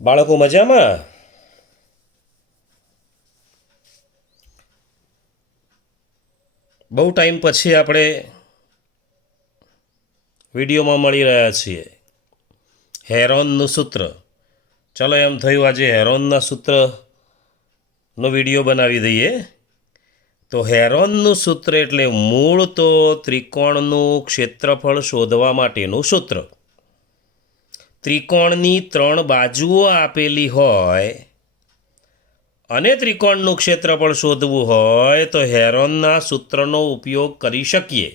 બાળકો મજામાં? બહુ ટાઈમ પછી આપણે વિડીયોમાં મળી રહ્યા છીએ. હેરોનનું સૂત્ર. ચલો એમ થયું આજે હેરોનના સૂત્રનો વિડીયો બનાવી દઈએ. તો હેરોનનું સૂત્ર એટલે મૂળ તો ત્રિકોણનું ક્ષેત્રફળ શોધવા માટેનું સૂત્ર. ત્રિકોણની 3 બાજુઓ આપેલી હોય અને ત્રિકોણનું ક્ષેત્રફળ શોધવું હોય તો હેરોનના સૂત્રનો ઉપયોગ કરી શકીએ.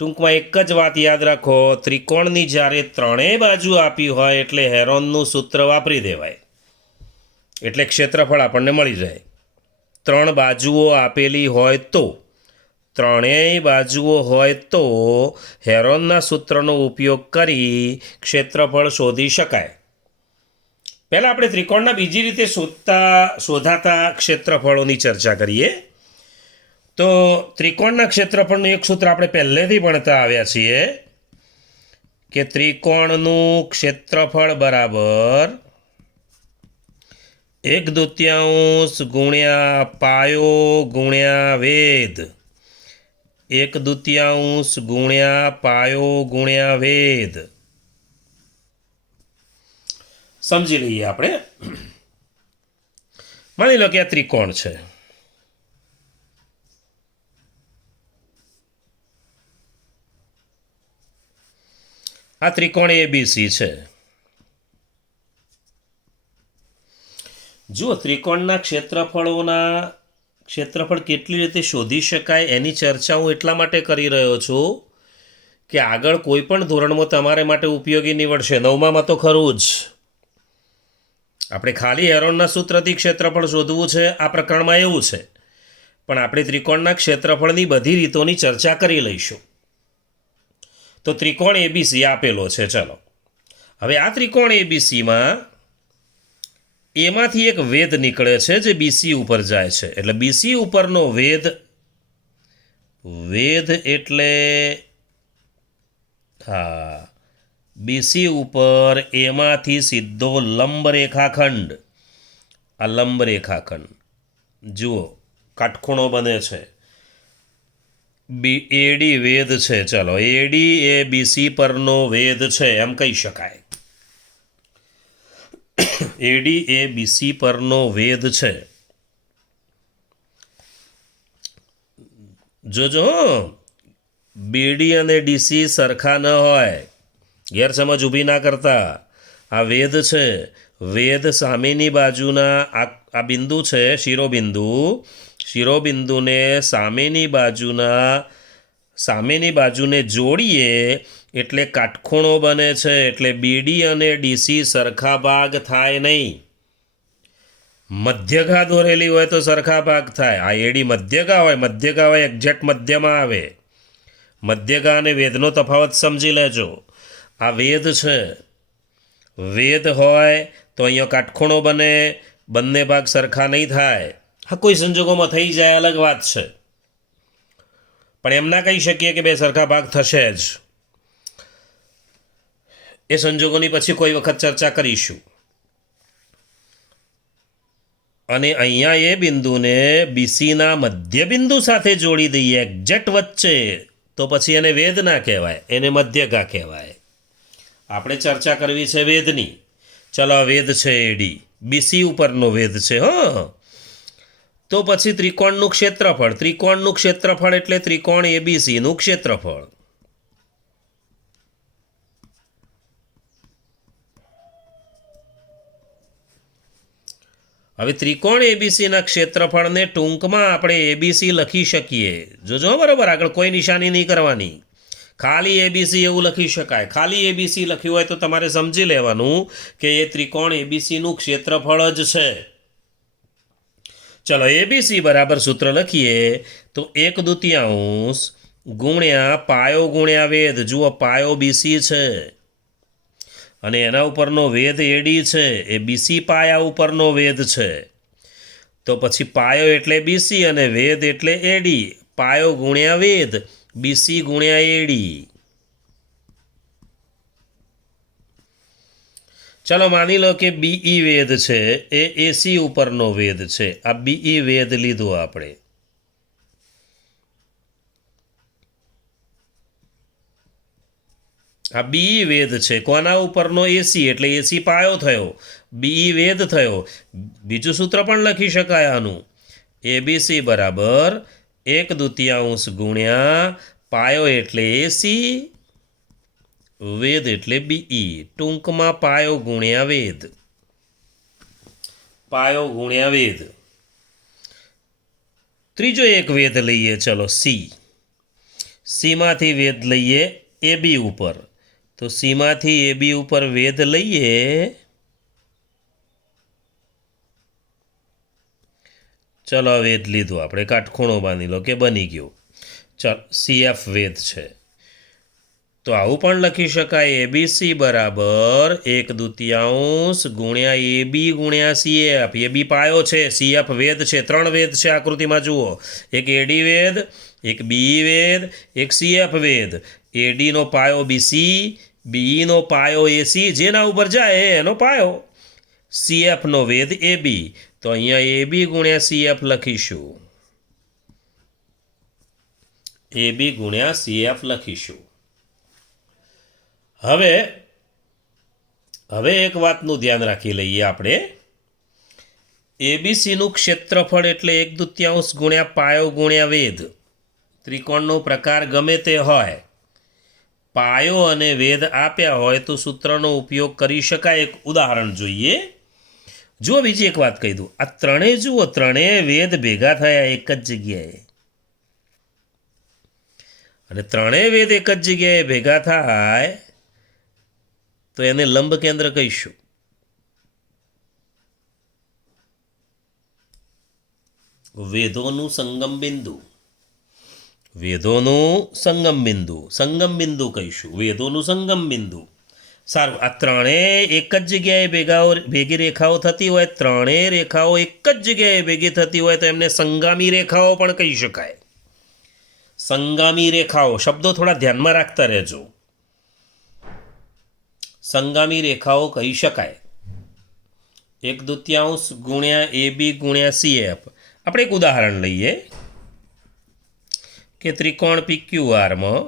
ટૂંકમાં એક જ વાત યાદ રાખો, ત્રિકોણની જ્યારે 3 બાજુ આપી હોય એટલે હેરોનનું સૂત્ર વાપરી દેવાય, એટલે ક્ષેત્રફળ આપણને મળી જાય. 3 બાજુઓ આપેલી હોય તો, 3 બાજુઓ હોય તો હેરોનના સૂત્રનો ઉપયોગ કરી ક્ષેત્રફળ શોધી શકાય. પહેલાં આપણે ત્રિકોણના બીજી રીતે શોધાતા ક્ષેત્રફળોની ચર્ચા કરીએ. તો ત્રિકોણના ક્ષેત્રફળનું એક સૂત્ર આપણે પહેલેથી ભણતા આવ્યા છીએ કે ત્રિકોણનું ક્ષેત્રફળ બરાબર 1/2 ગુણ્યા પાયો ગુણ્યા વેધ. 1/2 ગુણ્યા પાયો ગુણ્યા વેધ. સમજી લઈએ આપણે. માની લો કે આ ત્રિકોણ છે. આ ત્રિકોણ એબીસી છે. જુઓ, ત્રિકોણના ક્ષેત્રફળ કેટલી રીતે શોધી શકાય એની ચર્ચા હું એટલા માટે કરી રહ્યો છું કે આગળ કોઈ પણ ધોરણમાં તમારે માટે ઉપયોગી નીવડશે. 9મામાં તો ખરું જ. આપણે ખાલી હેરોનના સૂત્રથી ક્ષેત્રફળ શોધવું છે, આ પ્રકરણમાં એવું છે. પણ આપણે ત્રિકોણના ક્ષેત્રફળની બધી રીતોની ચર્ચા કરી લઈશું. તો ત્રિકોણ એબીસી આપેલો છે. ચલો, હવે આ ત્રિકોણ એબીસીમાં એમાંથી એક વેધ નીકળે છે જે બીસી ઉપર જાય છે. એટલે બીસી ઉપરનો વેધ એટલે બીસી ઉપર એમાંથી સીધો લંબ રેખાખંડ. આ લંબ રેખાખંડ જુઓ, કાટખૂણો બને છે. એડી વેધ છે. ચલો, એડી એ બીસી પરનો વેધ છે એમ કહી શકાય. એડી એ બીસી પરનો વેધ છે. જોજો, બીડી અને ડીસી સરખા ન હોય, ગેરસમજ ઊભી ના કરતા. આ વેધ છે. વેધ સામેની બાજુના આ બિંદુ છે, શિરોબિંદુને સામેની બાજુને જોડીએ એટલે કાટખૂણો બને છે. એટલે બીડી અને ડીસી સરખા ભાગ થાય નહીં. મધ્યગા દોરેલી હોય તો સરખા ભાગ થાય. આ એડી મધ્યગા હોય એક્ઝેક્ટ મધ્યમાં આવે. મધ્યગા અને વેધનો તફાવત સમજી લેજો. આ વેધ છે. વેધ હોય તો અહીંયા કાટખૂણો બને, બંને ભાગ સરખા નહીં થાય. હા, કોઈ સંજોગોમાં થઈ જાય, અલગ વાત છે. પણ એમ ના કહી શકીએ કે બે સરખા ભાગ થશે જ. એ સંજોગોની પછી કોઈ વખત ચર્ચા કરીશું. અને અહીંયા એ બિંદુને બીસીના મધ્યબિંદુ સાથે જોડી દઈએ એક્ઝેક્ટ વચ્ચે, તો પછી એને વેધ ના કહેવાય, એને મધ્યગા કહેવાય. આપણે ચર્ચા કરવી છે વેધની. ચલો, વેધ છે એડી, બીસી ઉપરનો વેધ છે. તો પછી ત્રિકોણનું ક્ષેત્રફળ એટલે ત્રિકોણ એબીસીનું ક્ષેત્રફળ. હવે ત્રિકોણ એબીસીના ક્ષેત્રફળને ટૂંકમાં આપણે એબીસી લખી શકીએ. જોજો બરાબર, આગળ કોઈ નિશાની નહીં કરવાની. ખાલી એબીસી એવું લખી શકાય. ખાલી એબીસી લખ્યું હોય તો તમારે સમજી લેવાનું કે એ ત્રિકોણ એબીસીનું ક્ષેત્રફળ જ છે. ચલો, એબીસી બરાબર સૂત્ર લખીએ તો 1/2 ગુણ્યા પાયો ગુણ્યા વેધ. જુઓ, પાયો બીસી છે અને એના ઉપરનો વેધ એડી છે. એ બીસી પાયા ઉપરનો વેધ છે. તો પછી પાયો એટલે બીસી અને વેધ એટલે એડી. પાયો ગુણ્યા વેધ, બીસી ગુણ્યા એડી. ચાલો માની લો કે બીઈ વેધ છે એ એસી ઉપરનો વેધ છે. આ બીઈ વેધ લીધો આપણે. આ બીઈ વેધ છે કોના ઉપરનો? એસી, એટલે એસી પાયો થયો, બીઈ વેધ થયો. બીજું સૂત્ર પણ લખી શકાય આનું, એબીસી બરાબર 1/2 ગુણ્યા પાયો એટલે એસી, વેદ એટલે બીઈ. ટૂંકમાં પાયો ગુણ્યા વેદ. પાયો ગુણ્યા વેદ. ત્રીજો એક વેદ લઈએ, ચલો સી. સીમાંથી વેદ લઈએ એબી ઉપર. તો સીમાંથી એબી ઉપર વેદ લઈએ ચલો વેદ લીધો આપણે, કાટખૂણો બાંધી લો કે બની ગયો. ચાલો સીએફ વેદ છે. તો આવું પણ લખી શકાય, એબીસી બરાબર 1/2 ગુણ્યા એબી ગુણ્યા સીએફ. એબી પાયો છે, સીએફ વેદ છે. 3 વેદ છે આકૃતિમાં જુઓ, એક એડી વેદ, એક બીઈ વેદ, એક સીએફ વેદ. એડીનો પાયો બીસી, બીઈનો પાયો એસી, જેના ઉપર જાય એનો પાયો. સીએફનો વેદ એબી, તો અહીંયા એબી ગુણ્યા સીએફ લખીશું. એબી ગુણ્યા સીએફ લખીશું. હવે એક વાતનું ધ્યાન રાખી લઈએ આપણે. એબીસીનું ક્ષેત્રફળ એટલે 1/2 ગુણ્યા પાયો ગુણ્યા વેદ. ત્રિકોણનો પ્રકાર ગમે તે હોય, પાયો અને વેદ આપ્યા હોય તો સૂત્રનો ઉપયોગ કરી શકાય. એક ઉદાહરણ જોઈએ. જુઓ, બીજી એક વાત કહી દઉં. આ ત્રણેય જુઓ, ત્રણેય વેદ ભેગા થયા એક જ જગ્યાએ, અને ત્રણેય વેદ એક જ જગ્યાએ ભેગા થાય તો એને લંબ કેન્દ્ર કહીશું. વેદોનું સંગમ બિંદુ. વેદોનું સંગમ બિંદુ, સંગમ બિંદુ કહીશું, વેદોનું સંગમ બિંદુ. સારું, આ ત્રણેય એક જ જગ્યાએ ભેગી રેખાઓ થતી હોય, ત્રણેય રેખાઓ એક જ જગ્યાએ ભેગી થતી હોય તો એમને સંગામી રેખાઓ પણ કહી શકાય. સંગામી રેખાઓ, શબ્દો થોડા ધ્યાનમાં રાખતા રહેજો. સંગામી રેખાઓ કહી શકાય. 1/2 ગુણ્યા એબી ગુણ્યા સીએફ. આપણે એક ઉદાહરણ લઈએ કે ત્રિકોણ પીક્યુઆરમાં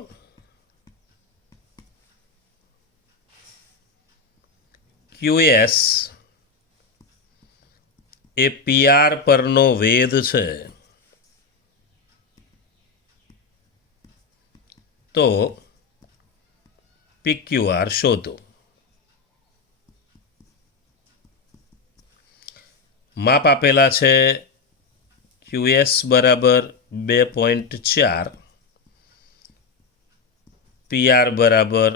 ક્યુએસ એ પીઆર પરનો વેદ છે. તો પીક્યુઆર શોધો. માપ આપેલા છે ક્યુએસ બરાબર 2.4, પીઆર બરાબર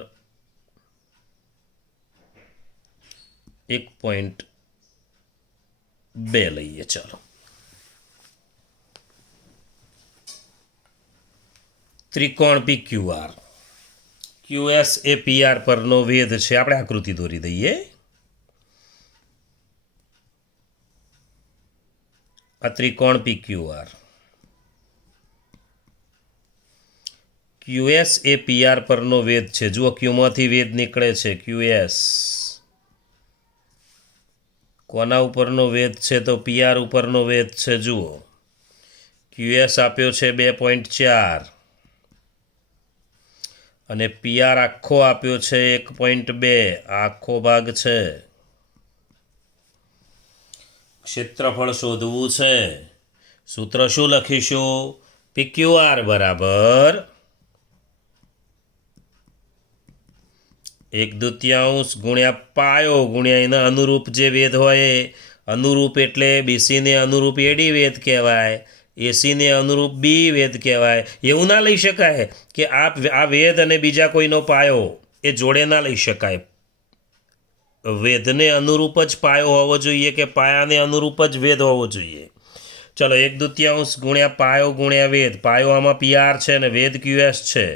1.2 લઈએ. ચાલો, ત્રિકોણ પીક્યુઆર, ક્યુએસ એ પીઆર પરનો વેદ છે. આપણે આકૃતિ દોરી દઈએ. આ ત્રિકોણ પીક્યુઆર, ક્યુએસ એ પીઆર પરનો વેદ છે. જુઓ, ક્યુમાંથી વેદ નીકળે છે, ક્યુએસ કોના ઉપરનો વેદ છે? તો પીઆર ઉપરનો વેદ છે. જુઓ, ક્યુએસ આપ્યો છે 2.4 અને પીઆર આખો આપ્યો છે 1.2. આખો ભાગ છે. ક્ષેત્રફળ શોધવું છે. સૂત્ર શું લખીશું? પીક્યુઆર બરાબર 1/2 ગુણ્યા પાયો ગુણ્યા એના અનુરૂપ જે વેદ હોય. અનુરૂપ એટલે બીસીને અનુરૂપ એડી વેદ કહેવાય, એસીને અનુરૂપ બી વેદ કહેવાય. એવું ના લઈ શકાય કે આ વેદ અને બીજા કોઈનો પાયો, એ જોડે ના લઈ શકાય. વેદને અનુરૂપ જ પાયો હોવો જોઈએ કે પાયાને અનુરૂપ જ વેદ હોવો જોઈએ. ચલો, 1/2 ગુણ્યા પાયો ગુણ્યા વેદ. પાયો આમાં પીઆર છે અને વેદ ક્યુએસ છે.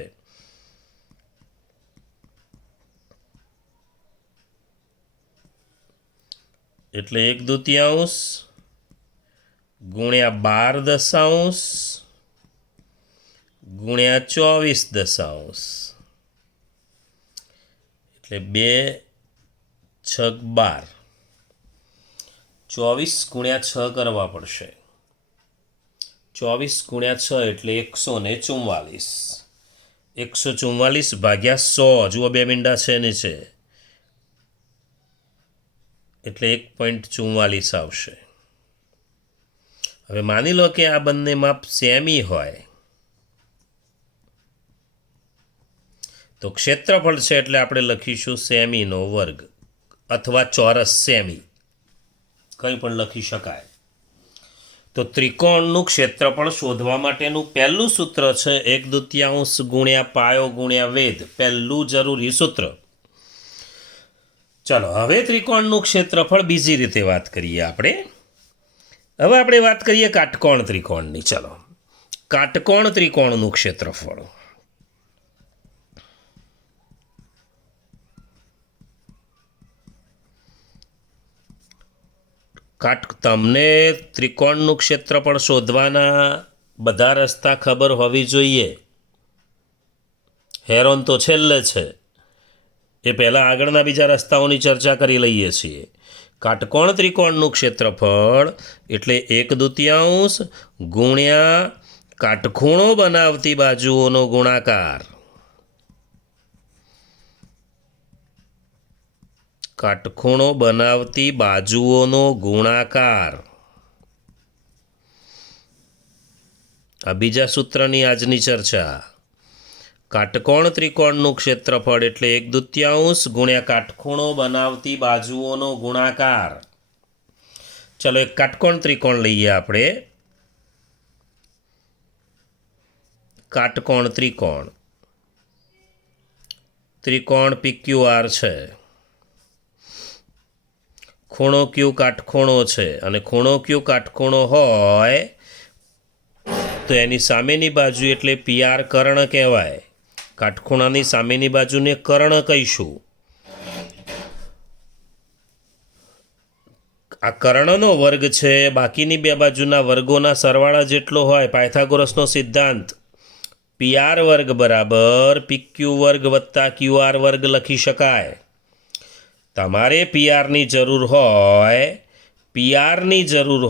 એટલે 1/2 ગુણ્યા 12 ગુણ્યા 24 એટલે 2 6 12, 24 ગુણ્યા 6 કરવા પડશે. 24 ગુણ્યા 6 એટલે 144. 144 ભાગ્યા 100, જુઓ 2 મીંડા છે નીચે, એટલે 1.44 આવશે. હવે માની લો કે આ બંને માપ સેમી હોય તો ક્ષેત્રફળ છે એટલે આપણે લખીશું સેમીનો વર્ગ અથવા ચોરસ સેમી, કંઈ પણ લખી શકાય. તો ત્રિકોણનું ક્ષેત્રફળ શોધવા માટેનું પહેલું સૂત્ર છે 1/2 ગુણ્યા પાયો ગુણ્યા વેધ, પહેલું જરૂરી સૂત્ર. ચાલો હવે ત્રિકોણનું ક્ષેત્રફળ બીજી રીતે વાત કરીએ આપણે. હવે આપણે વાત કરીએ કાટકોણ ત્રિકોણની. ચાલો કાટકોણ ત્રિકોણનું ક્ષેત્રફળ. તમને ત્રિકોણનું ક્ષેત્રફળ શોધવાના બધા રસ્તા ખબર હોવી જોઈએ. હેરોન તો છેલ્લે છે, એ પહેલાં આગળના બીજા રસ્તાઓની ચર્ચા કરી લઈએ છીએ. કાટકોણ ત્રિકોણનું ક્ષેત્રફળ એટલે 1/2 ગુણ્યા કાટખૂણો બનાવતી બાજુઓનો ગુણાકાર. કાટખૂણો બનાવતી બાજુઓનો ગુણાકાર. આ બીજા સૂત્રની આજની ચર્ચા. કાટકોણ ત્રિકોણનું ક્ષેત્રફળ એટલે 1/2 ગુણ્યા કાટખૂણો બનાવતી બાજુઓનો ગુણાકાર. ચલો એક કાટકોણ ત્રિકોણ લઈએ આપણે. કાટકોણ ત્રિકોણ, ત્રિકોણ PQR છે, ખૂણો Q કાટખૂણો છે, અને ખૂણો Q કાટખૂણો હોય તો એની સામેની બાજુ એટલે PR કર્ણ કહેવાય. કાટખૂણાની સામેની બાજુને કર્ણ કહીશું. આ કર્ણનો વર્ગ છે બાકીની બે બાજુના વર્ગોના સરવાળા જેટલો હોય. પાયથાગોરસનો સિદ્ધાંત PR વર્ગ બરાબર PQ વર્ગ વત્તા QR વર્ગ લખી શકાય. તમારે PRની જરૂર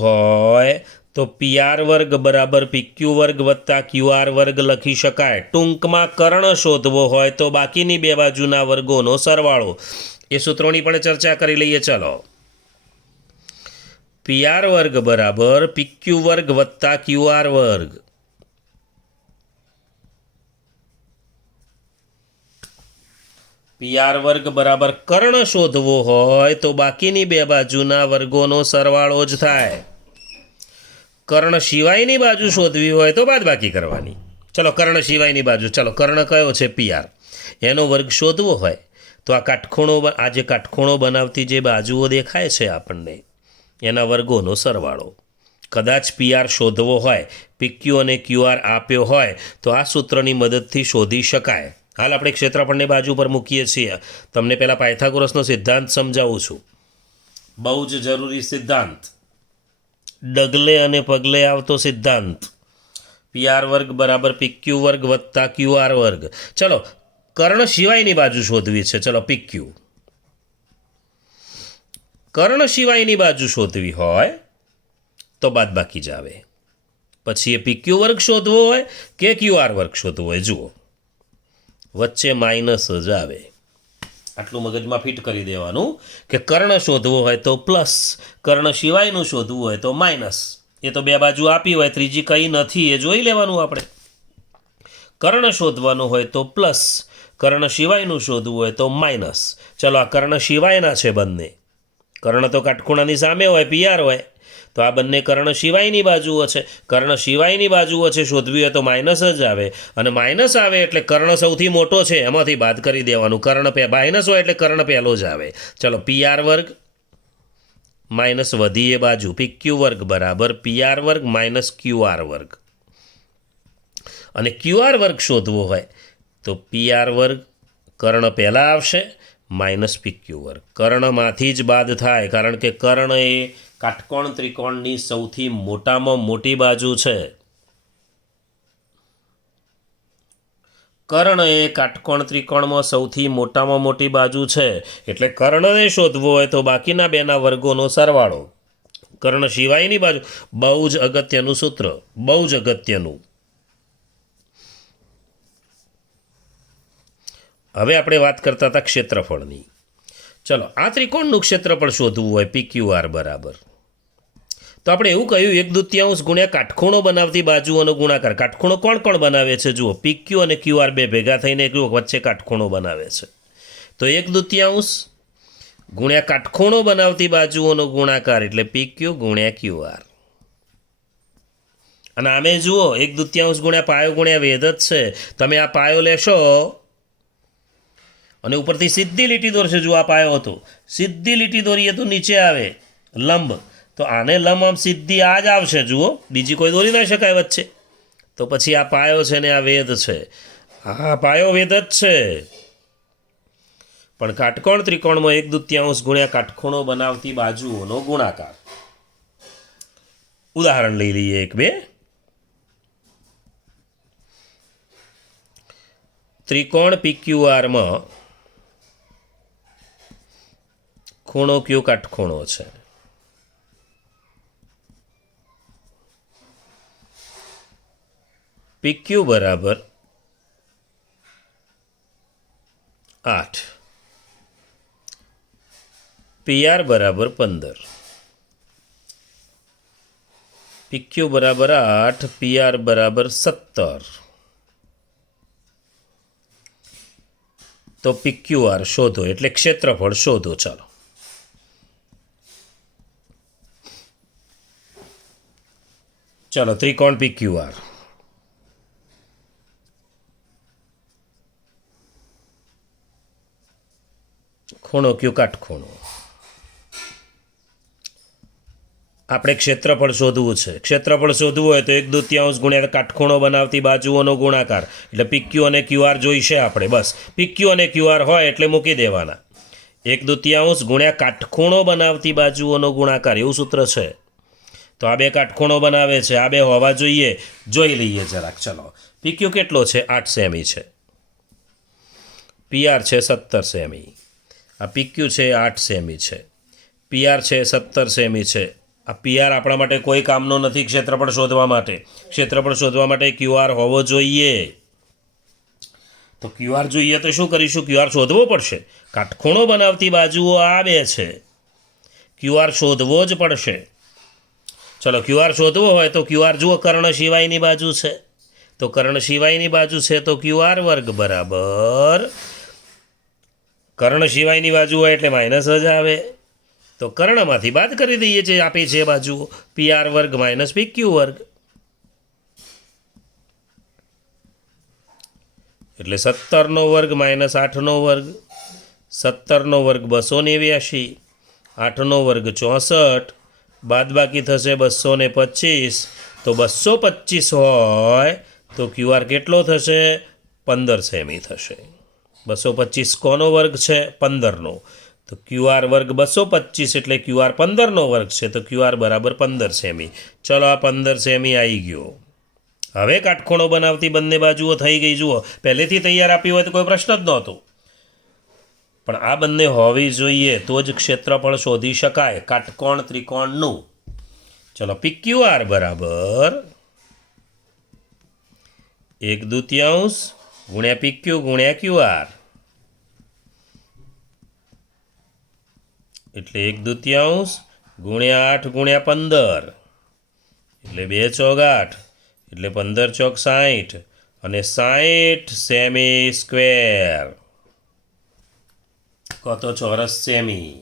હોય તો PR વર્ગ બરાબર PQ વર્ગ વત્તા QR વર્ગ લખી શકાય. ટૂંકમાં કર્ણ શોધવો હોય તો બાકીની બે બાજુના વર્ગોનો સરવાળો. એ સૂત્રોની પણ ચર્ચા કરી લઈએ. ચાલો PR વર્ગ બરાબર PQ વર્ગ વત્તા QR વર્ગ. PR વર્ગ બરાબર કર્ણ શોધવો હોય તો બાકીની બે બાજુના વર્ગોનો સરવાળો જ થાય. કર્ણ સિવાયની બાજુ શોધવી હોય તો બાદબાકી કરવાની. ચલો કર્ણ સિવાયની બાજુ, ચલો કર્ણ કયો છે PR, એનો વર્ગ શોધવો હોય તો આ જે કાટખૂણો બનાવતી જે બાજુઓ દેખાય છે આપણને એના વર્ગોનો સરવાળો. કદાચ PR શોધવો હોય, PQ અને QR આપ્યો હોય તો આ સૂત્રની મદદથી શોધી શકાય. હાલ આપણે ક્ષેત્રફળને બાજુ પર મૂકીએ છીએ. તમને પહેલાં પાયથાગોરસનો સિદ્ધાંત સમજાવું છું. બહુ જ જરૂરી સિદ્ધાંત, ડગલે અને પગલે આવતો સિદ્ધાંત. PR વર્ગ બરાબર PQ વર્ગ વત્તા QR વર્ગ. ચલો કર્ણ સિવાયની બાજુ શોધવી છે. ચલો PQ. કર્ણ સિવાયની બાજુ શોધવી હોય તો બાદબાકી જ આવે. પછી એ PQ વર્ગ શોધવો હોય કે QR વર્ગ શોધવો હોય, જુઓ વચ્ચે માઇનસ જ આવે. આટલું મગજમાં ફિટ કરી દેવાનું કે કર્ણ શોધવો હોય તો પ્લસ, કર્ણ સિવાયનું શોધવું હોય તો માઇનસ. એ તો બે બાજુ આપી હોય, ત્રીજી કંઈ નથી એ જોઈ લેવાનું આપણે. કર્ણ શોધવાનું હોય તો પ્લસ, કર્ણ સિવાયનું શોધવું હોય તો માઇનસ. ચલો આ કર્ણ સિવાયના છે બંને. કર્ણ તો કાટખૂણાની સામે હોય, PR હોય, તો આ બંને કર્ણ સિવાયની બાજુઓ છે. કર્ણ સિવાયની બાજુઓ છે, શોધવી હોય તો માઇનસ જ આવે. અને માઇનસ આવે એટલે કર્ણ સૌથી મોટો છે એમાંથી બાદ કરી દેવાનું. કર્ણ માઇનસ હોય એટલે કર્ણ પહેલો જ આવે. ચલો PR વર્ગ માઇનસ વધી એ બાજુ PQ વર્ગ બરાબર PR વર્ગ માઇનસ QR વર્ગ. અને QR વર્ગ શોધવો હોય તો PR વર્ગ કર્ણ પહેલાં આવશે માઇનસ PQ વર્ગ. કર્ણમાંથી જ બાદ થાય, કારણ કે કર્ણ એ કાટકોણ ત્રિકોણની સૌથી મોટામાં મોટી બાજુ છે. કર્ણ એ કાટકોણ ત્રિકોણમાં સૌથી મોટામાં મોટી બાજુ છે, એટલે કર્ણને શોધવો હોય તો બાકીના બેના વર્ગોનો સરવાળો. કર્ણ સિવાયની બાજુ. બહુ જ અગત્યનું સૂત્ર, બહુ જ અગત્યનું. હવે આપણે વાત કરતા હતા ક્ષેત્રફળની. ચલો, આ ત્રિકોણનું ક્ષેત્રફળ શોધવું હોય PQR બરાબર, તો આપણે એવું કહ્યું 1/2 ગુણ્યા કાટખૂણો બનાવતી બાજુઓનો ગુણાકાર. કાટખૂણો કોણ કોણ બનાવે છે? જુઓ, PQ અને QR બે ભેગા થઈને વચ્ચે કાટખૂણો બનાવે છે. તો 1/2 ગુણ્યા કાટખૂણો બનાવતી બાજુઓનો ગુણાકાર એટલે PQ ગુણ્યા QR. અને આમે જુઓ 1/2 ગુણ્યા પાયો ગુણ્યા વેધ જ છે. તમે આ પાયો લેશો અને ઉપરથી સીધી લીટી દોરશે. જુઓ, આ પાયો હતો, સીધી લીટી દોરીએ તો નીચે આવે લંબ, તો આને લંબ આમ સીધી આ જ આવશે. જુઓ, બીજી કોઈ દોરી ના શકાય વચ્ચે. તો પછી આ પાયો છે ને આ વેધ છે. હા, પાયો વેધ જ છે. પણ કાટકોણ ત્રિકોણમાં 1/2 ગુણ્યા કાટખૂણો બનાવતી બાજુઓનો ગુણાકાર. ઉદાહરણ લઈ લઈએ એક બે. ત્રિકોણ PQRમાં ખૂણો Q કાટખૂણો છે. PQ બરાબર 8, PR બરાબર 15. PQ બરાબર 8, PR બરાબર 17. તો PQR શોધો, એટલે ક્ષેત્રફળ શોધો. ચાલો, ચલો, ત્રિકોણ PQR. ખૂણો Q કાટખૂણો. આપણે ક્ષેત્રફળ શોધવું છે. ક્ષેત્રફળ શોધવું હોય તો 1/2 ગુણ્યા કાટખૂણો બનાવતી બાજુઓનો ગુણાકાર એટલે PQ અને QR જોઈશે આપણે. બસ PQ અને QR હોય એટલે મૂકી દેવાના. 1/2 ગુણ્યા કાટખૂણો બનાવતી બાજુઓનો ગુણાકાર, એવું સૂત્ર છે. તો આ બે કાટખૂણો બનાવે છે, આ બે હોવા જોઈએ. જોઈ લઈએ જરાક. ચલો, PQ કેટલો છે? 8 સેમી છે. PR છે 17 સેમી. આ PQ છે 8 સેમી છે. PR છે 17 સેમી છે. આ PR આપણા માટે કોઈ કામનો નથી ક્ષેત્રફળ શોધવા માટે. ક્ષેત્રફળ શોધવા માટે QR હોવો જોઈએ. તો QR જોઈએ તો શું કરીશું? QR શોધવો પડશે. કાટખૂણો બનાવતી બાજુઓ આ બે છે, QR શોધવો જ પડશે. ચલો, QR શોધવો હોય તો QR જુઓ, કર્ણ સિવાયની બાજુ છે. તો કર્ણ સિવાયની બાજુ છે તો QR વર્ગ બરાબર, કર્ણ સિવાયની બાજુ હોય એટલે માઇનસ જ આવે. તો કર્ણમાંથી બાદ કરી દઈએ જે આપી છે બાજુઓ. PR વર્ગ માઇનસ PQ વર્ગ એટલે 17નો વર્ગ માઇનસ 8નો વર્ગ. 17નો વર્ગ 289, 8નો વર્ગ 64, બાદ બાકી થશે 225. તો 225 હોય તો QR કેટલો થશે? 15 સેમી થશે. 225 કોનો વર્ગ છે? 15નો. તો QR વર્ગ 225 એટલે QR 15નો વર્ગ છે. તો QR બરાબર 15 સેમી. ચલો, આ 15 સેમી આવી ગયો. હવે કાટખૂણો બનાવતી બંને બાજુઓ થઈ ગઈ. જુઓ, પહેલેથી તૈયાર આપી હોય તો કોઈ પ્રશ્ન જ નહોતો, પણ આ બંને હોવી જોઈએ તો જ ક્ષેત્રફળ શોધી શકાય કાટકોણ ત્રિકોણનું. ચલો, PQR બરાબર 1/2 ગુણ્યા PQ ગુણ્યા QR એટલે 1/2 ગુણ્યા 8 ગુણ્યા 15 એટલે 2 ચોક 8 એટલે 15 ચોક 60 અને 60 સેમી સ્ક્વેર. કતો ચોરસ સેમી.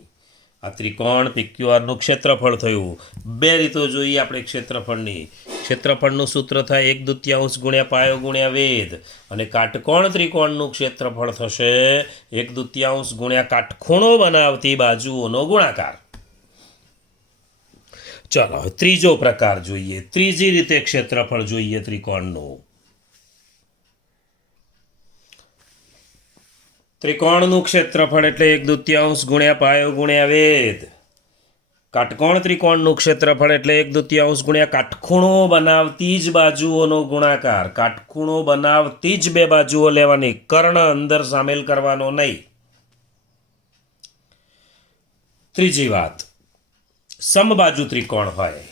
આ ત્રિકોણ PQRનું ક્ષેત્રફળ થયું. બે રીતો જોઈએ આપણે ક્ષેત્રફળની. ક્ષેત્રફળનું સૂત્ર થાય 1/2 ગુણ્યા પાયો ગુણ્યા વેધ, અને કાટકોણ ત્રિકોણનું ક્ષેત્રફળ થશે 1/2 ગુણ્યા કાટખૂણો બનાવતી બાજુઓનો ગુણાકાર. ચલો, ત્રીજો પ્રકાર જોઈએ. ત્રીજી રીતે ક્ષેત્રફળ જોઈએ ત્રિકોણનું. ત્રિકોણનું ક્ષેત્રફળ એટલે 1/2 ગુણ્યા પાયો ગુણ્યા વેધ. કાટકોણ ત્રિકોણનું ક્ષેત્રફળ એટલે 1/2 ગુણ્યા કાટખૂણો બનાવતી જ બાજુઓનો ગુણાકાર. કાટખૂણો બનાવતી જ બે બાજુઓ લેવાની, કર્ણ અંદર સામેલ કરવાનો નહીં. ત્રીજી વાત, સમબાજુ ત્રિકોણ હોય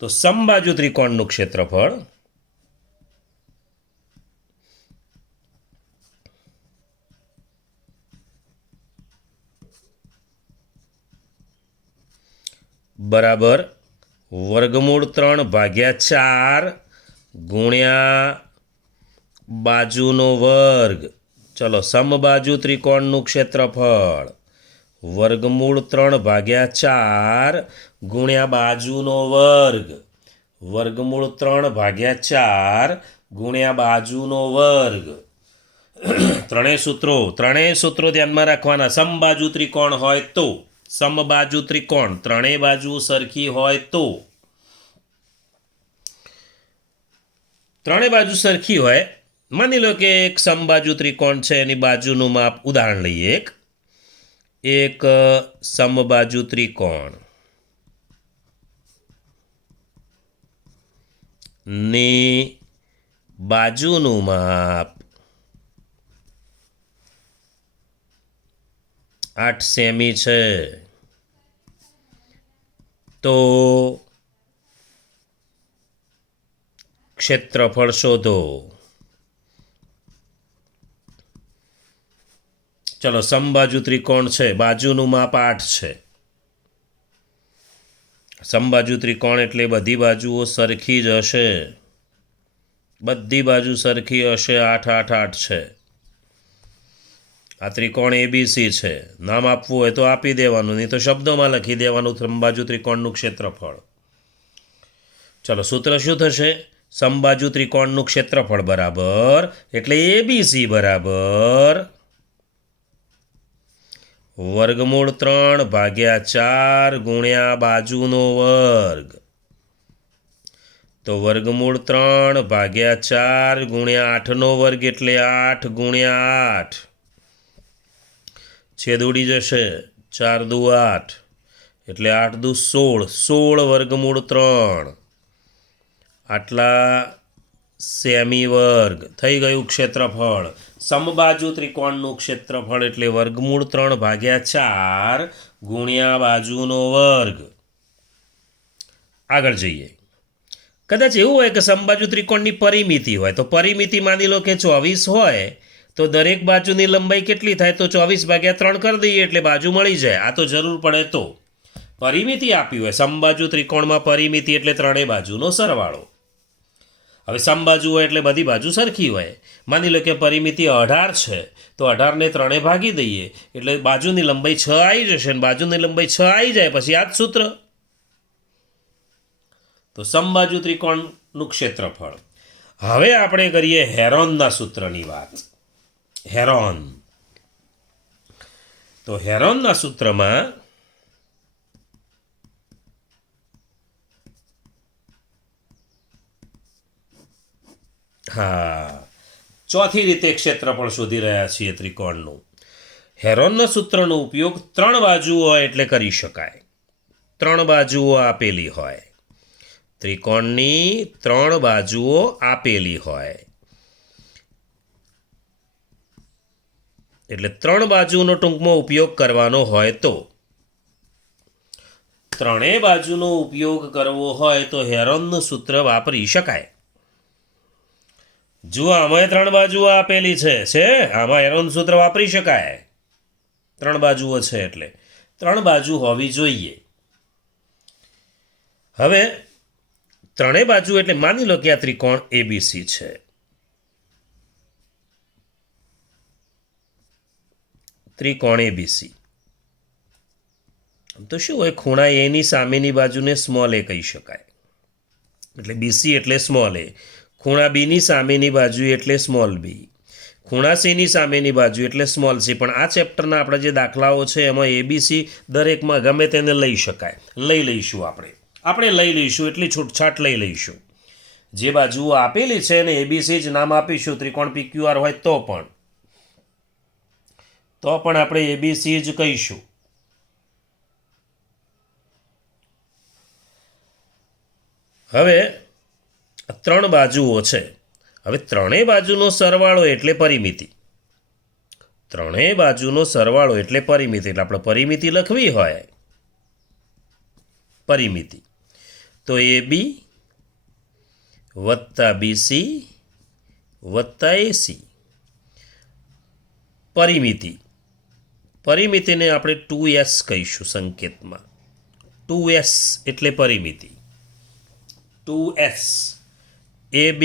તો સમબાજુ ત્રિકોણનું ક્ષેત્રફળ બરાબર વર્ગમૂળ 3/4 ગુણ્યા બાજુનો વર્ગ. ચલો, સમબાજુ ત્રિકોણનું ક્ષેત્રફળ વર્ગમૂળ 3/4 ગુણ્યા બાજુનો વર્ગ. વર્ગમૂળ 3/4 ગુણ્યા બાજુનો વર્ગ. ત્રણેય સૂત્રો ધ્યાનમાં રાખવાના. સમબાજુ ત્રિકોણ હોય તો, સમબાજુ ત્રિકોણ ત્રણેય બાજુ સરખી હોય તો, ત્રણેય બાજુ સરખી હોય. માની લો કે એક સમબાજુ ત્રિકોણ છે, એની બાજુનું માપ ઉદાહરણ લઈએ. એક સમબાજુ ત્રિકોણ ની બાજુનું માપ 8 સેમી છે, તો ક્ષેત્રફળ શોધો. ચલો, સમબાજુ ત્રિકોણ છે, બાજુનું માપ 8 છે. સમબાજુ ત્રિકોણ એટલે બધી બાજુઓ સરખી જ હશે, બધી બાજુ સરખી હશે. 8, 8, 8 છે. આ ત્રિકોણ એબીસી છે. નામ આપવું હોય તો આપી દેવાનું, નહીં તો શબ્દોમાં લખી દેવાનું સમબાજુ ત્રિકોણનું ક્ષેત્રફળ. ચલો, સૂત્ર શું થશે? સમબાજુ ત્રિકોણનું ક્ષેત્રફળ બરાબર એટલે એબીસી બરાબર વર્ગમૂળ 3/4 ગુણ્યા બાજુનો વર્ગ. તો વર્ગમૂળ 3/4 ગુણ્યા 8નો વર્ગ એટલે 8 ગુણ્યા 8. છેદ ઉડી જશે. 4 દુ 8 એટલે 8 દુ 16. 16 વર્ગમૂળ 3 આટલા સેમી વર્ગ થઈ ગયું ક્ષેત્રફળ. સમબાજુ ત્રિકોણનું ક્ષેત્રફળ એટલે વર્ગમૂળ 3/4 ગુણ્યા બાજુનો વર્ગ. આગળ જઈએ. કદાચ એવું હોય કે સમબાજુ ત્રિકોણની પરિમિતિ હોય, તો પરિમિતિ માની લો કે 24 હોય, તો દરેક બાજુની લંબાઈ કેટલી થાય? તો 24/3 કરી દઈએ એટલે બાજુ મળી જાય. આ તો જરૂર પડે તો પરિમિતિ આપી હોય. સમબાજુ ત્રિકોણમાં પરિમિતિ એટલે ત્રણેય બાજુનો સરવાળો. હવે સમબાજુ હોય એટલે બધી બાજુ સરખી હોય. માની લો કે પરિમિતિ 18 છે, તો 18ને 3 ભાગી દઈએ એટલે બાજુની લંબાઈ 6 આવી જશે. અને બાજુની લંબાઈ 6 આવી જાય પછી આ જ સૂત્ર. તો સમબાજુ ત્રિકોણનું ક્ષેત્રફળ. હવે આપણે કરીએ હેરોનના સૂત્રની વાત. હેરોન. તો હેરોનના સૂત્રમાં ચોથી રીતે ક્ષેત્રફળ શોધી રહ્યા છીએ ત્રિકોણનું. હેરોનના સૂત્રનો ઉપયોગ 3 બાજુઓ હોય એટલે કરી શકાય. 3 બાજુઓ આપેલી હોય, ત્રિકોણની 3 બાજુઓ આપેલી હોય એટલે 3 બાજુનો ટૂંકમાં ઉપયોગ કરવાનો હોય તો, ત્રણેય બાજુનો ઉપયોગ કરવો હોય તો હેરોનનું સૂત્ર વાપરી શકાય. જુઓ, આમાં 3 બાજુઓ આપેલી છે. આમાં હેરોન સૂત્ર વાપરી શકાય. 3 બાજુઓ છે એટલે 3 બાજુ હોવી જોઈએ. હવે ત્રણેય બાજુ એટલે માની લો કે આ ત્રિકોણ એબીસી છે. ત્રિકોણ એબીસી તો શું હોય? ખૂણા એની સામેની બાજુને સ્મોલ એ કહી શકાય, એટલે બીસી એટલે સ્મોલ એ. ખૂણા બીની સામેની બાજુ એટલે સ્મોલ બી. ખૂણા સીની સામેની બાજુ એટલે સ્મોલ સી. પણ આ ચેપ્ટરના આપણા જે દાખલાઓ છે એમાં એબીસી દરેકમાં ગમે તેને લઈ શકાય. લઈ લઈશું આપણે લઈ લઈશું, એટલી છૂટછાટ લઈ લઈશું. જે બાજુઓ આપેલી છે એને એબીસી જ નામ આપીશું. ત્રિકોણ પીક્યુઆર હોય તો પણ આપણે એબીસી જ કહીશું. હવે 3 બાજુઓ છે. હવે ત્રણેય બાજુનો સરવાળો એટલે પરિમિતિ. ત્રણેય બાજુનો સરવાળો એટલે પરિમિતિ. એટલે આપણે પરિમિતિ લખવી હોય, પરિમિતિ, તો AB વત્તા BC વત્તા AC. પરિમિતિ, પરિમિતિને આપણે 2S કહીશું સંકેતમાં. 2S એટલે પરિમિતિ. 2S AB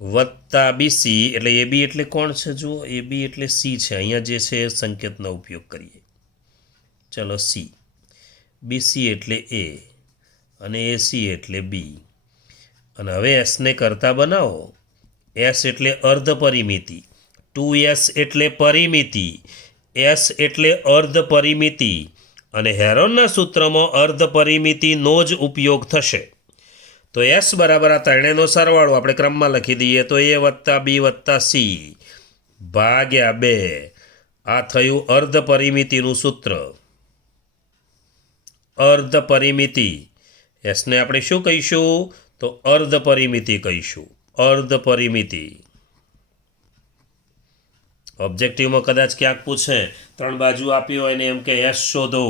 વત્તા BC, એટલે AB એટલે કોણ છે? જુઓ, AB એટલે C છે. અહીંયા જે છે એ સંકેતનો ઉપયોગ કરીએ. ચલો, C. BC એટલે A અને AC એટલે B. અને હવે એસને કરતા બનાવો. S એટલે અર્ધ પરિમિતિ, 2S એટલે પરિમિતિ, S એટલે અર્ધ પરિમિતિ, અને હેરોનના સૂત્રમાં અર્ધ પરિમિતિનો જ ઉપયોગ થશે. તો S બરાબર આ ત્રણેયનો સરવાળો આપણે ક્રમમાં લખી દઈએ તો A વત્તા B વત્તા C ભાગ્યા 2. આ થયું અર્ધ પરિમિતિનું સૂત્ર. અર્ધ પરિમિતિ, એસને આપણે શું કહીશું? તો અર્ધ પરિમિતિ કહીશું. અર્ધ પરિમિતિ. ઓબ્જેક્ટિવમાં કદાચ ક્યાંક પૂછે, 3 બાજુ આપી હોય ને એમ કે એસ શોધો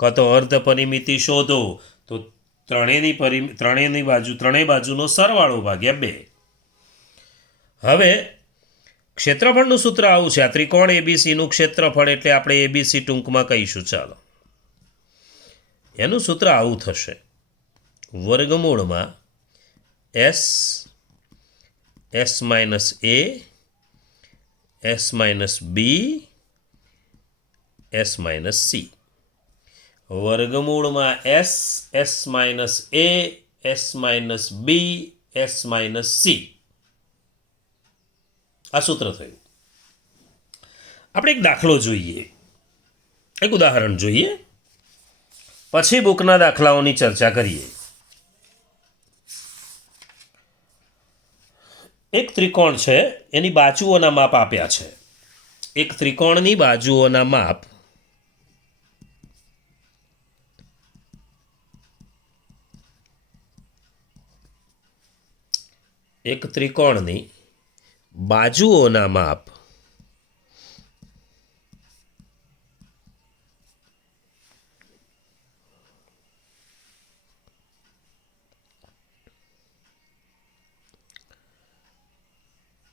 કાં તો અર્ધ પરિમિતિ શોધો, તો ત્રણેય બાજુનો સરવાળો ભાગ્યા 2. હવે ક્ષેત્રફળનું સૂત્ર આવું છે. આ ત્રિકોણ ABCનું ક્ષેત્રફળ એટલે આપણે ABC ટૂંકમાં કહીશું. ચાલો, એનું સૂત્ર આવું થશે: વર્ગમૂળમાં S minus A S minus B S minus C. વર્ગમૂળમાં S minus A S minus B S minus C. આ સૂત્ર થયું. આપણે એક દાખલો જોઈએ, એક ઉદાહરણ જોઈએ, પછી બુકના દાખલાઓની ચર્ચા કરીએ. એક ત્રિકોણ છે, એની બાજુઓના માપ આપ્યા છે. એક ત્રિકોણની બાજુઓના માપ એક ત્રિકોણની બાજુઓના માપ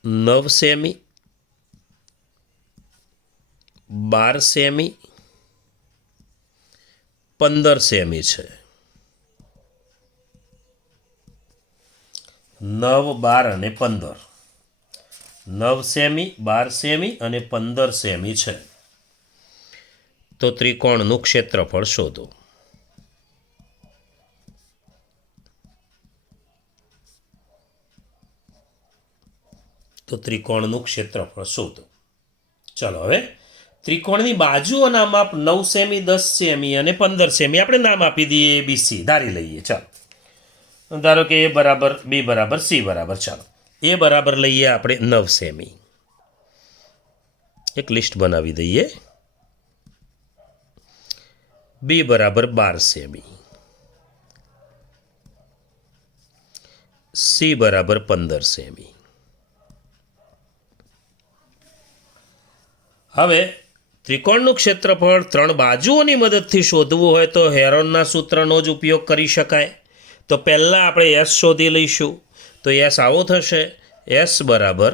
9 સેમી, 12 સેમી, 15 સેમી છે. 9, 12 અને 15. 9 સેમી, 12 સેમી અને 15 સેમી છે. તો ત્રિકોણનું ક્ષેત્રફળ શોધો. તો ત્રિકોણનું ક્ષેત્રફળ શોધો. ચાલો, હવે ત્રિકોણની બાજુઓના માપ 9 સેમી, 10 સેમી અને 15 સેમી આપણે નામ આપી દઈએ. ABC ધારી લઈએ. ચાલો, ધારો કે A બરાબર B બરાબર C બરાબર. ચાલો, A બરાબર લઈએ આપણે 9 સેમી. એક લિસ્ટ બનાવી દઈએ. B બરાબર 12 સેમી, C બરાબર 15 સેમી. હવે ત્રિકોણનું ક્ષેત્રફળ 3 બાજુઓની મદદથી શોધવું હોય તો હેરોનના સૂત્રનો જ ઉપયોગ કરી શકાય. તો પહેલાં આપણે S શોધી લઈશું. તો S આવો થશે: S બરાબર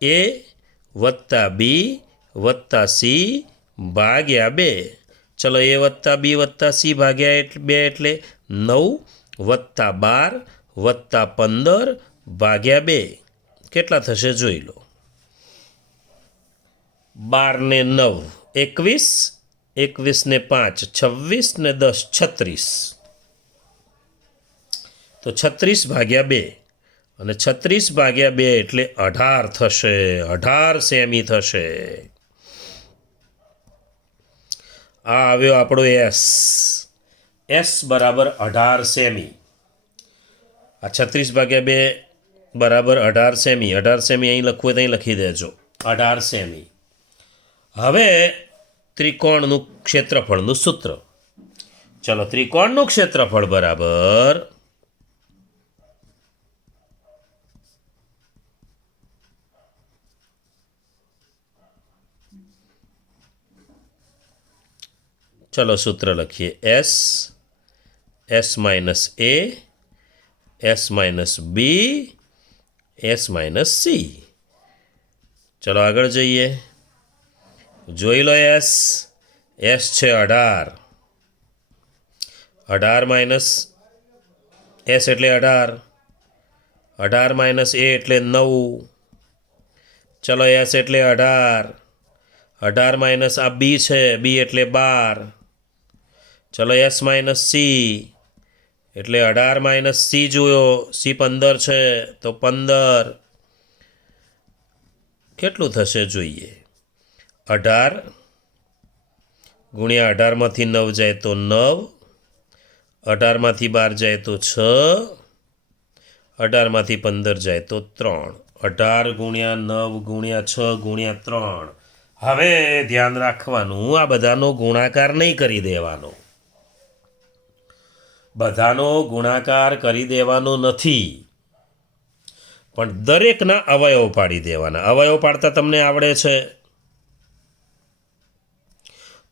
A વત્તા B વત્તા C ભાગ્યા 2. ચલો, A વત્તા B વત્તા C ભાગ્યા 2 એટલે 9 વત્તા 12 વત્તા 15 ભાગ્યા 2. કેટલા થશે જોઈ લો. 12 ને 9 21, 21 ને 5 26 ને 10 36. તો 36 ભાગ્યા 2 અને 36 ભાગ્યા 2 એટલે 18 થશે. 18 સેમી થશે. આ આવ્યો આપણો S બરાબર 18 સેમી. આ 36 ભાગ્યા 2 બરાબર 18 સેમી. 18 સેમી અહીં લખવું હોય તો અહીં લખી દેજો. 18 સેમી. હવે ત્રિકોણનું ક્ષેત્રફળનું સૂત્ર. ચલો, ત્રિકોણનું ક્ષેત્રફળ બરાબર ચલો સૂત્ર લખીએ. S S minus A S minus B S minus C. ચલો આગળ જઈએ. જોઈ લો. એસ છે 18. 18 માઇનસ એસ એટલે 18. 18 માઇનસ એ એટલે 9. ચલો એસ એટલે 18. 18 માઇનસ આ બી છે, બી એટલે 12. ચલો એસ માઇનસ સી એટલે 18 માઇનસ સી જોયો, સી 15 છે તો 15 કેટલું થશે જોઈએ. 18 ગુણ્યા 18માંથી 9 જાય તો 9, 18માંથી 12 જાય તો 6, 18માંથી 15 જાય તો 3. 18 ગુણ્યા 9 ગુણ્યા 6 ગુણ્યા 3. હવે ધ્યાન રાખવાનું, આ બધાનો ગુણાકાર નહીં કરી દેવાનો. બધાનો ગુણાકાર કરી દેવાનો નથી, પણ દરેકના અવયવ પાડી દેવાના. અવયવ પાડતા તમને આવડે છે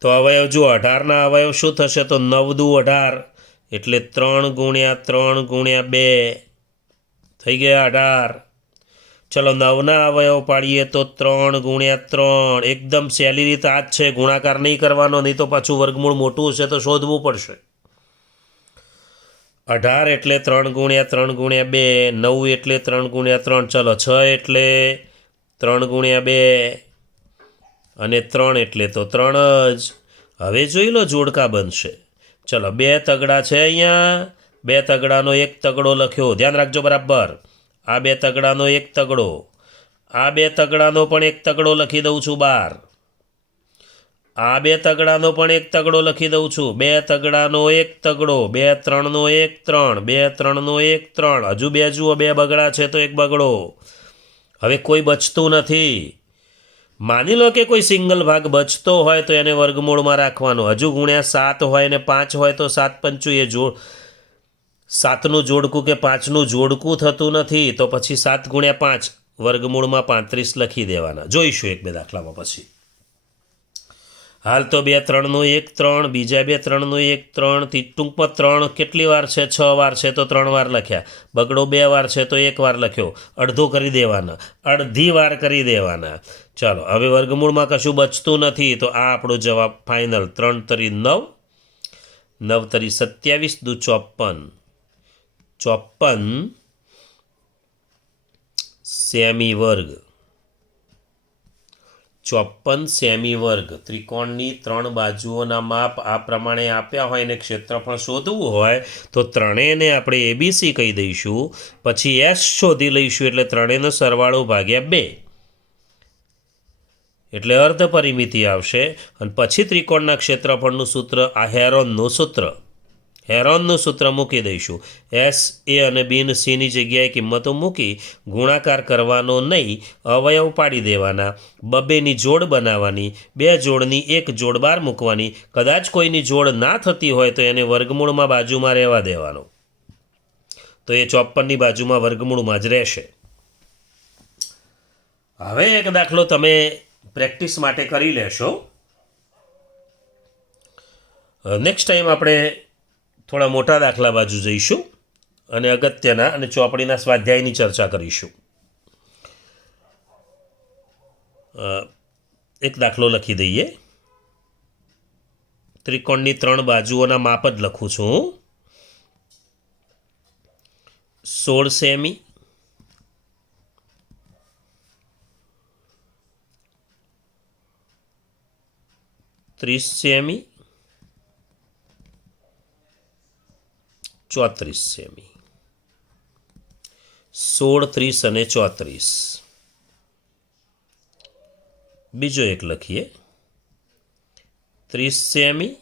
તો અવયવ જુઓ. 18ના અવયવ શું થશે તો 9 દુ 18 એટલે 3 ગુણ્યા 3 ગુણ્યા 2 થઈ ગયા 18. ચલો 9ના અવયવ પાડીએ તો 3 ગુણ્યા 3. એકદમ સહેલી રીતે આ જ છે, ગુણાકાર નહીં કરવાનો, નહીં તો પાછું વર્ગમૂળ મોટું હશે તો શોધવું પડશે. 18 એટલે 3 ગુણ્યા 3 ગુણ્યા 2, 9 એટલે 3 ગુણ્યા 3, ચલો 6 એટલે 3 ગુણ્યા 2 અને 3 એટલે તો 3 જ. હવે જોઈ લો જોડકા બનશે. ચલો 2 તગડા છે અહીંયા, 2 તગડાનો 1 તગડો લખ્યો. ધ્યાન રાખજો બરાબર. આ 2 તગડાનો 1 તગડો, આ 2 તગડાનો પણ 1 તગડો લખી દઉં છું બહાર. આ 2 તગડાનો પણ 1 તગડો લખી દઉં છું. 2 તગડાનો 1 તગડો, 2 3નો 1 3, 2 3નો 1 3. હજુ 2 જુઓ, 2 બગડા છે તો 1 બગડો. હવે કોઈ બચતું નથી. માની લો કે કોઈ સિંગલ ભાગ બચતો હોય તો એને વર્ગમૂળમાં રાખવાનો. હજુ ગુણ્યા 7 હોય ને 5 હોય તો 7 પંચું એ 7નું જોડકું કે 5નું જોડકું થતું નથી, તો પછી 7 ગુણ્યા 5 વર્ગમૂળમાં 35 લખી દેવાના. જોઈશું 1-2 દાખલામાં પછી. હાલ તો 2 3નું 1 3, બીજા 2 3નું 1 3, ટૂંકમાં 3 કેટલી વાર છે? 6 વાર છે તો 3 વાર લખ્યા. બગડો 2 વાર છે તો 1 વાર લખ્યો. અડધો કરી દેવાના, અડધી વાર કરી દેવાના. ચાલો હવે વર્ગમૂળમાં કશું બચતું નથી તો આ આપણો જવાબ ફાઇનલ. 3 તરી 9, 9 તરી 27 દુ 54. 54 સેમી વર્ગ. 54 સેમી વર્ગ. ત્રિકોણની 3 બાજુઓના માપ આ પ્રમાણે આપ્યા હોય અને ક્ષેત્રફળ શોધવું હોય તો ત્રણેયને આપણે એબીસી કહી દઈશું. પછી એસ શોધી લઈશું એટલે ત્રણેયનો સરવાળો ભાગ્યા 2 એટલે અર્ધ પરિમિતિ આવશે. અને પછી ત્રિકોણના ક્ષેત્રફળનું સૂત્ર આ હેરોનનું સૂત્ર મૂકી દઈશું. એસ, એ અને બી સીની જગ્યાએ કિંમતો મૂકી ગુણાકાર કરવાનો નહીં, અવયવ પાડી દેવાના. બબેની જોડ બનાવવાની, 2 જોડની 1 જોડ બહાર મૂકવાની. કદાચ કોઈની જોડ ના થતી હોય તો એને વર્ગમૂળમાં બાજુમાં રહેવા દેવાનો, તો એ 54ની બાજુમાં વર્ગમૂળમાં જ રહેશે. હવે એક દાખલો તમે પ્રેક્ટિસ માટે કરી લેશો. નેક્સ્ટ ટાઈમ આપણે થોડા મોટા દાખલા બાજુ જઈશું અને અગત્યના અને ચોપડીના સ્વાધ્યાયની ચર્ચા કરીશું. એક દાખલો લખી દઈએ. ત્રિકોણની 3 બાજુઓના માપ જ લખું છું. 16 સેમી, 30 સેમી, 34 સેમી. 16, 30 અને 34. બીજો એક લખીએ. 30 સેમી,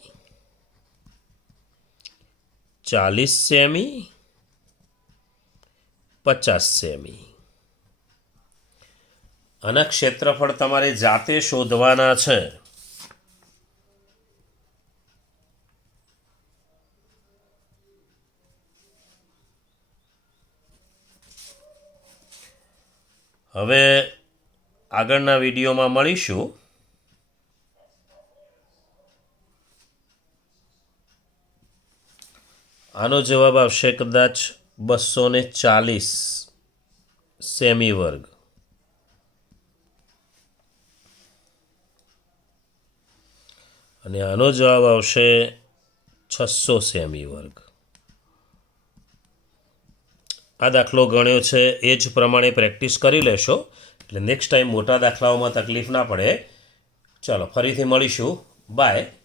40 સેમી, 50 સેમી. આના ક્ષેત્રફળ તમારે જાતે શોધવાના છે. હવે આગળના વિડીયોમાં મળીશું. આનો જવાબ આવશે કદાચ 240 સેમી વર્ગ. અને આનો જવાબ આવશે 600 સેમી વર્ગ. આ દાખલો ગણ્યો છે એ જ પ્રમાણે પ્રેક્ટિસ કરી લેશો એટલે નેક્સ્ટ ટાઈમ મોટા દાખલાઓમાં તકલીફ ના પડે. ચાલો ફરીથી મળીશું. બાય.